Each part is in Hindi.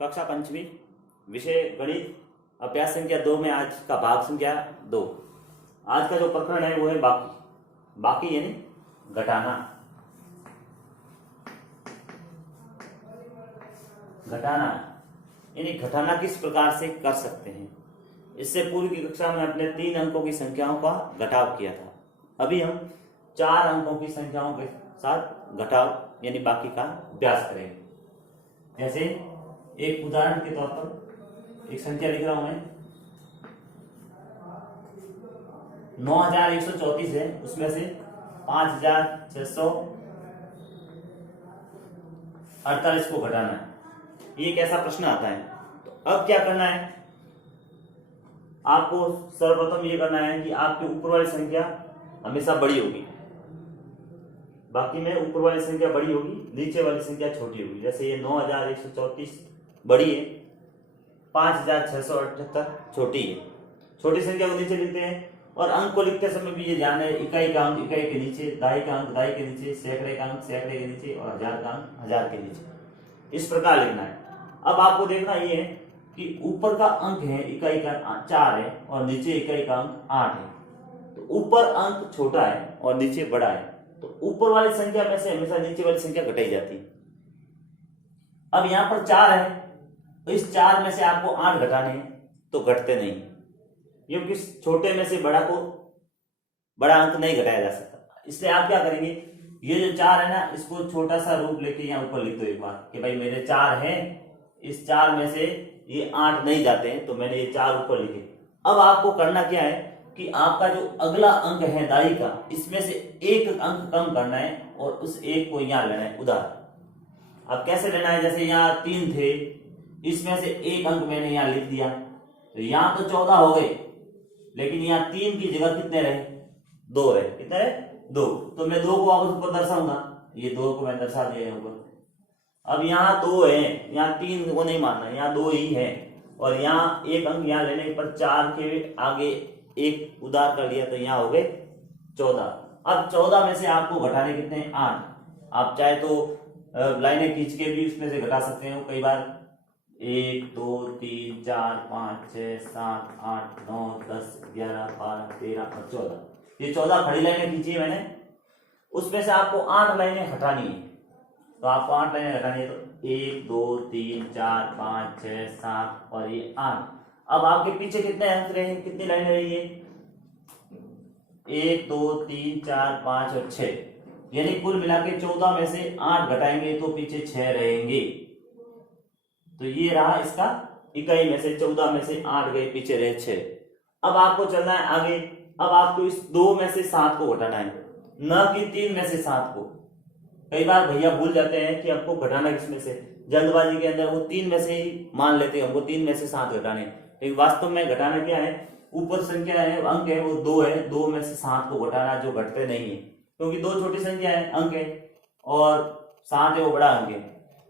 कक्षा पंचमी विषय गणित अभ्यास संख्या 2 में आज का भाग संख्या 2। आज का जो प्रकरण है वो है बाकी। बाकी यानी घटाना। घटाना यानी घटाना किस प्रकार से कर सकते हैं। इससे पूर्व की कक्षा में अपने 3 अंकों की संख्याओं का घटाव किया था। अभी हम 4 अंकों की संख्याओं के साथ घटाव यानी बाकी का अभ्यास करेंगे। जैसे एक उदाहरण के तौर पर एक संख्या लिख रहा हूं मैं, 9134 है, उसमें से 5648 को घटाना है। ये कैसा प्रश्न आता है। तो अब क्या करना है, आपको सर्वप्रथम ये करना है कि आपकी ऊपर वाली संख्या हमेशा बड़ी होगी। बाकी में ऊपर वाली संख्या बड़ी होगी, नीचे वाली संख्या छोटी होगी। जैसे ये 9134 बड़ी है, 5678 छोटी है। छोटी संख्या को नीचे लिखते हैं और अंक को लिखते समय भी ये ध्यान है, इकाई का अंक इकाई के नीचे, दहाई का अंक दहाई के नीचे, सैकड़े का अंक सैकड़े के नीचे और हजार का अंक हजार के नीचे। इस प्रकार लिखना है। अब आपको देखना ये है कि ऊपर का अंक है इकाई का 4 है और नीचे इकाई का अंक 8 है। तो ऊपर अंक छोटा है और नीचे बड़ा है, तो ऊपर वाली संख्या में से हमेशा नीचे वाली संख्या घटाई जाती है। अब यहां पर 4 है, तो इस 4 में से आपको 8 घटाने हैं, तो घटते नहीं, क्योंकि छोटे में से बड़ा अंक नहीं घटाया जा सकता। इसलिए आप क्या करेंगे, ये जो 4 है ना, इसको छोटा सा रूप लेके यहाँ ऊपर लिख दो एक बार कि भाई मेरे 4 हैं, इस 4 में से ये 8 नहीं जाते हैं, तो मैंने ये 4 ऊपर लिखे। अब आपको करना क्या है कि आपका जो अगला अंक है दाई का, इसमें से एक अंक कम करना है और उस एक को यहाँ लेना है उधार। अब कैसे लेना है, जैसे यहाँ 3 थे, इसमें से एक अंक मैंने यहाँ लिख दिया, तो यहाँ तो 14 हो गए, लेकिन यहाँ 3 की जगह कितने रहे, 2 रहे। कितने रहे, 2। तो मैं 2 को वापस ऊपर दर्शाऊंगा, ये 2 को मैं दर्शा दिया ऊपर। अब यहाँ 2 है, यहाँ 3 को नहीं मानना, यहाँ 2 ही है, और यहाँ एक अंक यहाँ लेने पर 4 के आगे एक उधार कर लिया, तो यहाँ हो गए 14। अब 14 में से आपको घटाने कितने हैं, 8। आप चाहे तो लाइनें खींच के भी उसमें से घटा सकते हो। कई बार 1 2 3 4 5 6 7 8 9 10 11 12 13 और 14, ये 14 खड़ी लाइनें खींची है मैंने। उसमें से आपको 8 लाइनें हटानी है, तो आपको 8 लाइनें हटानी है, तो 1 2 3 4 5 6 7 और ये 8। अब आपके पीछे कितने अंक रहे, कितनी लाइनें रही है, 1 2 3 4 5 और 6, यानी कुल मिला के 14 में से 8 घटाएंगे तो पीछे 6 रहेंगे। तो ये रहा इसका इकाई में से 14 में से 8 गए, पीछे रहे 6। अब आपको चलना है आगे। अब आपको इस 2 में से 7 को घटाना है, न कि 3 में से 7 को। कई बार भैया भूल जाते हैं कि आपको घटाना किसमें से, जल्दबाजी के अंदर वो 3 में से ही मान लेते हैं हमको 3 में से 7 घटाने, लेकिन वास्तव में घटाना क्या है, ऊपर संख्या है, अंक है वो 2 है, 2 में से 7 को घटाना, जो घटते नहीं है, क्योंकि 2 छोटी संख्या है, अंक है, और 7 है वो बड़ा अंक है।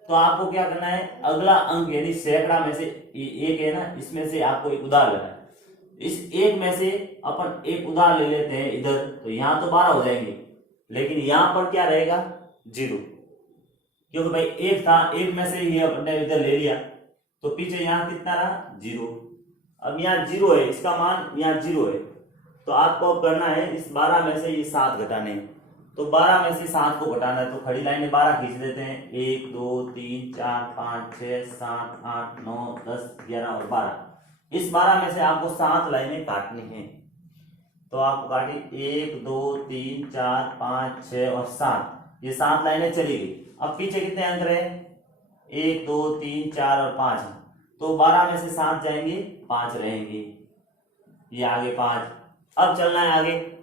तो आपको क्या करना है, अगला अंक यानी सैकड़ा में से एक है ना, इसमें से आपको एक उधार लेना है। इस एक में से अपन एक उधार ले लेते हैं इधर, तो यहाँ तो 12 हो जाएंगे, लेकिन यहाँ पर क्या रहेगा, 0, क्योंकि भाई एक था, एक में से ये अपने इधर ले लिया, तो पीछे यहाँ कितना रहा, 0। अब यहाँ 0 है, इसका मान यहाँ 0 है, तो आपको अब करना है इस 12 में से ये 7 घटाने हैं। तो 12 में से 7 को घटाना है, तो खड़ी लाइनें 12 खींच देते हैं, 1 2 3 4 5 6 7 8 9 10 11 और 12। इस 12 में से आपको 7 लाइनें काटनी है, तो आपको काटी 1 2 3 4 5 6 और 7, ये 7 लाइनें चली गई। अब पीछे कितने अंक रहे, 1 2 3 4 और 5, तो 12 में से 7 जाएंगे, 5 रहेंगे, ये आगे 5। अब चलना है आगे।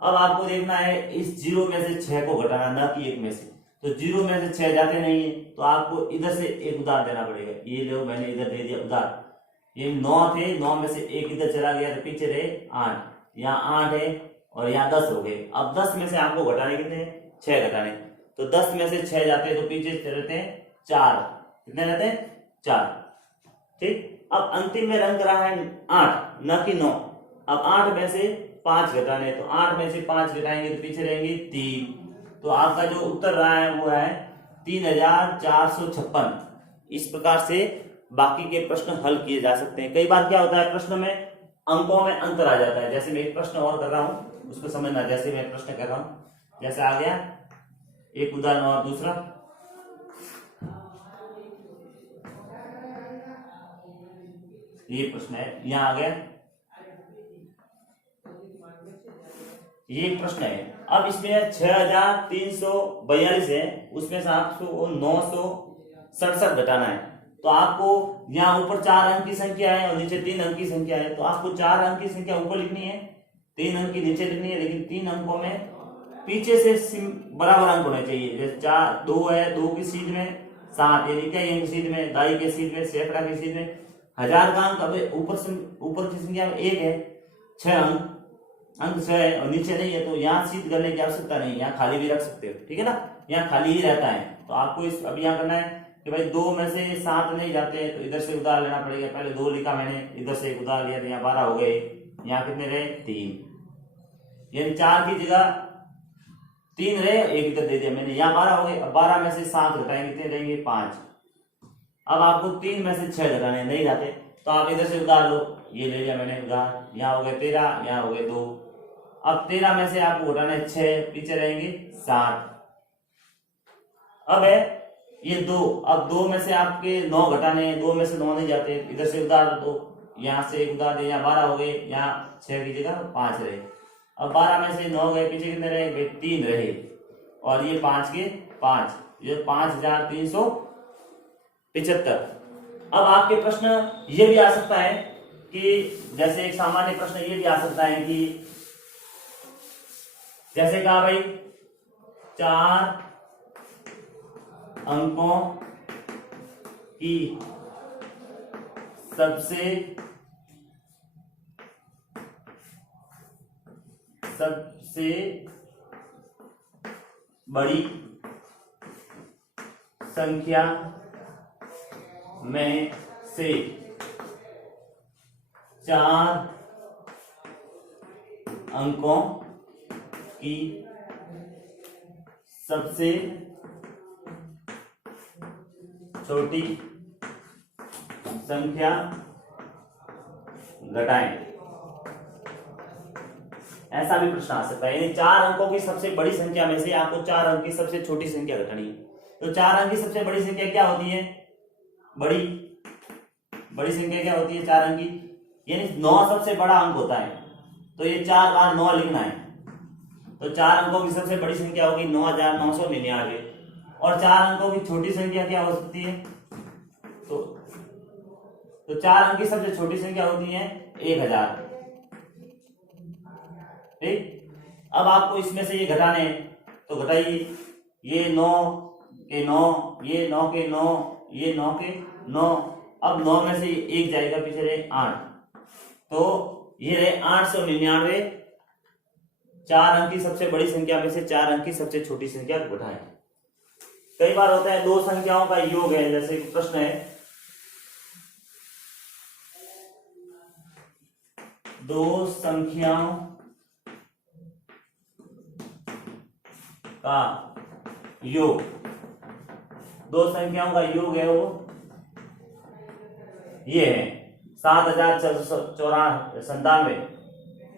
अब आपको देखना है इस 0 में से 6 को घटाना, न कि 1 में से, तो 0 में से 6 जाते नहीं है, तो आपको इधर से एक उधार देना पड़ेगा। ये लो मैंने इधर दे दिया उधार, ये 9 थे, 9 में से एक इधर चला गया, तो पीछे रहे 8, यहाँ 8 है और यहाँ 10 हो गए। अब 10 में से आपको घटाने कितने हैं, 6 घटाने, तो 10 में से 6 जाते हैं, तो पीछे रहते हैं 4, कितने रहते हैं, 4। ठीक, अब अंतिम में रंग रहा है 8 न कि 9। अब 8 में से 5 घटाने, तो 8 में से 5 घटाएंगे तो पीछे रहेंगे 3, तो आपका जो उत्तर रहा है वो है 3456। इस प्रकार से बाकी के प्रश्न हल किए जा सकते हैं। कई बार क्या होता है, प्रश्न में अंकों में अंतर आ जाता है। जैसे मैं एक प्रश्न और कर रहा हूं, उसको समझना। जैसे मैं प्रश्न कर रहा हूं, जैसे आ गया एक उदाहरण और दूसरा, ये प्रश्न है, यहां आ गया, ये एक प्रश्न है। अब इसमें 6342 है, उसमें से आपको 967 घटाना है। तो आपको यहाँ ऊपर 4 अंक की संख्या है और नीचे 3 अंक की संख्या है, तो आपको 4 अंक की संख्या ऊपर लिखनी है, 3 अंक की नीचे लिखनी है। लेकिन 3 अंकों में पीछे से बराबर अंक होने चाहिए। जैसे 4 2 है, 2 की सीध में 7, यानी इकाई अंक सीध में, दाई के सीध में, सैकड़ा की सीध में, 1000 का अंक। अब ऊपर की संख्या में 1 है, 6 अंक 6 है और नीचे नहीं है, तो यहाँ सीध करने की आवश्यकता नहीं, यहाँ खाली भी रख सकते हो, ठीक है ना, यहाँ खाली ही रहता है। तो आपको इस अब यहाँ करना है कि भाई 2 में से 7 नहीं जाते, तो इधर से उधार लेना पड़ेगा। पहले 2 लिखा मैंने, इधर से एक उधार लिया, तो यहाँ 12 हो गए, यहाँ कितने रहे 3, यानी 4 की जगह 3 रहे, एक इधर दे दिया मैंने, यहाँ 12 हो गए। अब 12 में से 7 घटाएंगे, कितने रहेंगे 5। अब आपको 3 में से 6 घटाने नहीं जाते, तो आप इधर से उधार लो, ये ले लिया मैंने उधार, यहाँ हो गए 13, यहाँ हो गए 2। अब 13 में से आपको घटाना है 6, पीछे रहेंगे 7। अब है ये 2, अब 2 में से आपके 9 घटाने हैं, 2 में से 9 नहीं जाते, इधर से उधार दो, यहाँ से एक उधार दे, यहाँ 12 हो गए, यहाँ 6 की जगह 5 रहे। अब 12 में से 9 गए, पीछे कितने रहे 3 रहे, और ये 5 के 5, ये 5375। अब आपके प्रश्न ये भी आ सकता है कि जैसे एक सामान्य प्रश्न ये भी आ सकता है कि जैसे कहा भाई 4 अंकों की सबसे बड़ी संख्या में से 4 अंकों की सबसे छोटी संख्या घटाएं। ऐसा भी प्रश्न आ सकता है, यानी 4 अंकों की सबसे बड़ी संख्या में से आपको 4 अंक की सबसे छोटी संख्या घटानी है। तो 4 अंक की सबसे बड़ी संख्या क्या होती है, बड़ी संख्या क्या होती है 4 अंक की, यानी 9 सबसे बड़ा अंक होता है, तो ये 4 बार 9 लिखना है। तो 4 अंकों की सबसे बड़ी संख्या होगी 9999, और 4 अंकों की छोटी संख्या क्या हो सकती है, तो 4 अंक की सबसे छोटी संख्या होती है 1000, ठीक। अब आपको इसमें से ये घटाने हैं, तो घटाइए, ये 9 के 9, ये 9 के 9, ये 9 के 9। अब 9 में से एक जाएगा, पीछे रहे 8, तो ये रहे 899। 4 अंक की सबसे बड़ी संख्या में से 4 अंक की सबसे छोटी संख्या घटाएं। कई बार होता है 2 संख्याओं का योग है, जैसे प्रश्न है 2 संख्याओं का योग, 2 संख्याओं का योग है वो ये है 7497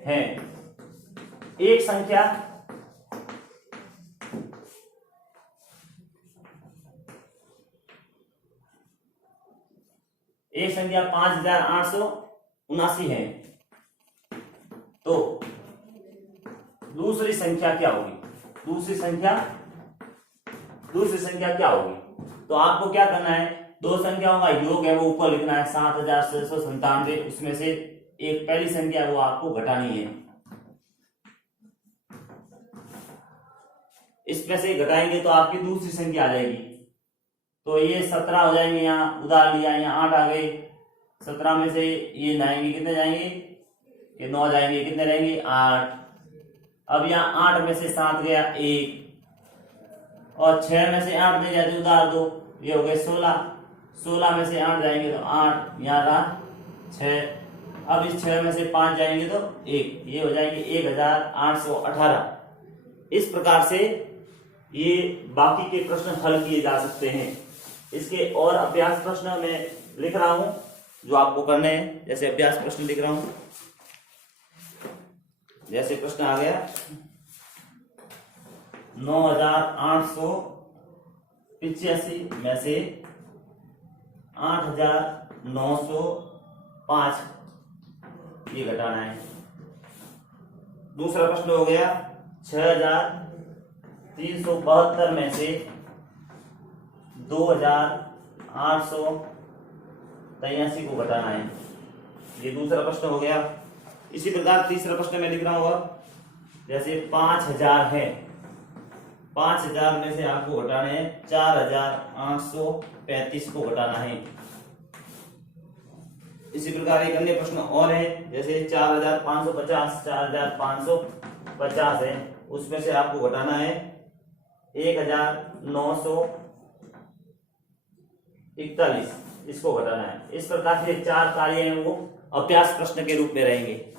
है। एक संख्या एक संख्या 5879 है, तो दूसरी संख्या क्या होगी, दूसरी संख्या क्या होगी। तो आपको क्या करना है, 2 संख्याओं का योग है वो ऊपर लिखना है 7697, उसमें से एक पहली संख्या वो आपको घटानी है। इसमें से घटाएंगे तो आपकी दूसरी संख्या आ जाएगी, तो ये 17 हो जाएंगे, यहाँ उधार लिया, यहाँ 8 आ गए, 17 में से ये जाएंगे, कितने जाएंगे, ये 9 जाएंगे, कितने रहेंगे 8। अब यहाँ 8 में से 7 गया 1, और 6 में से 8 नहीं जाते, उधार 2, ये हो गए 16। 16 में से 8 जाएंगे तो 8, यहाँ रहा 6। अब इस 6 में से 5 जाएंगे तो 1, ये हो जाएंगे 1818। इस प्रकार से ये बाकी के प्रश्न हल किए जा सकते हैं। इसके और अभ्यास प्रश्न में लिख रहा हूं जो आपको करने हैं। जैसे अभ्यास प्रश्न लिख रहा हूं, जैसे प्रश्न आ गया 9885 में से 8905 ये घटाना है। दूसरा प्रश्न हो गया 6372 में से 2883 को घटाना है। ये दूसरा प्रश्न हो गया। इसी प्रकार तीसरा प्रश्न में लिख रहा हूं अब, जैसे 5000 है, 5000 में से आपको घटाना है 4835 को घटाना है। इसी प्रकार एक अन्य प्रश्न और है, जैसे 4550 है, उसमें से आपको घटाना है 1941, इसको घटाना है। इस प्रकार से 4 कार्य हैं वो अभ्यास प्रश्न के रूप में रहेंगे।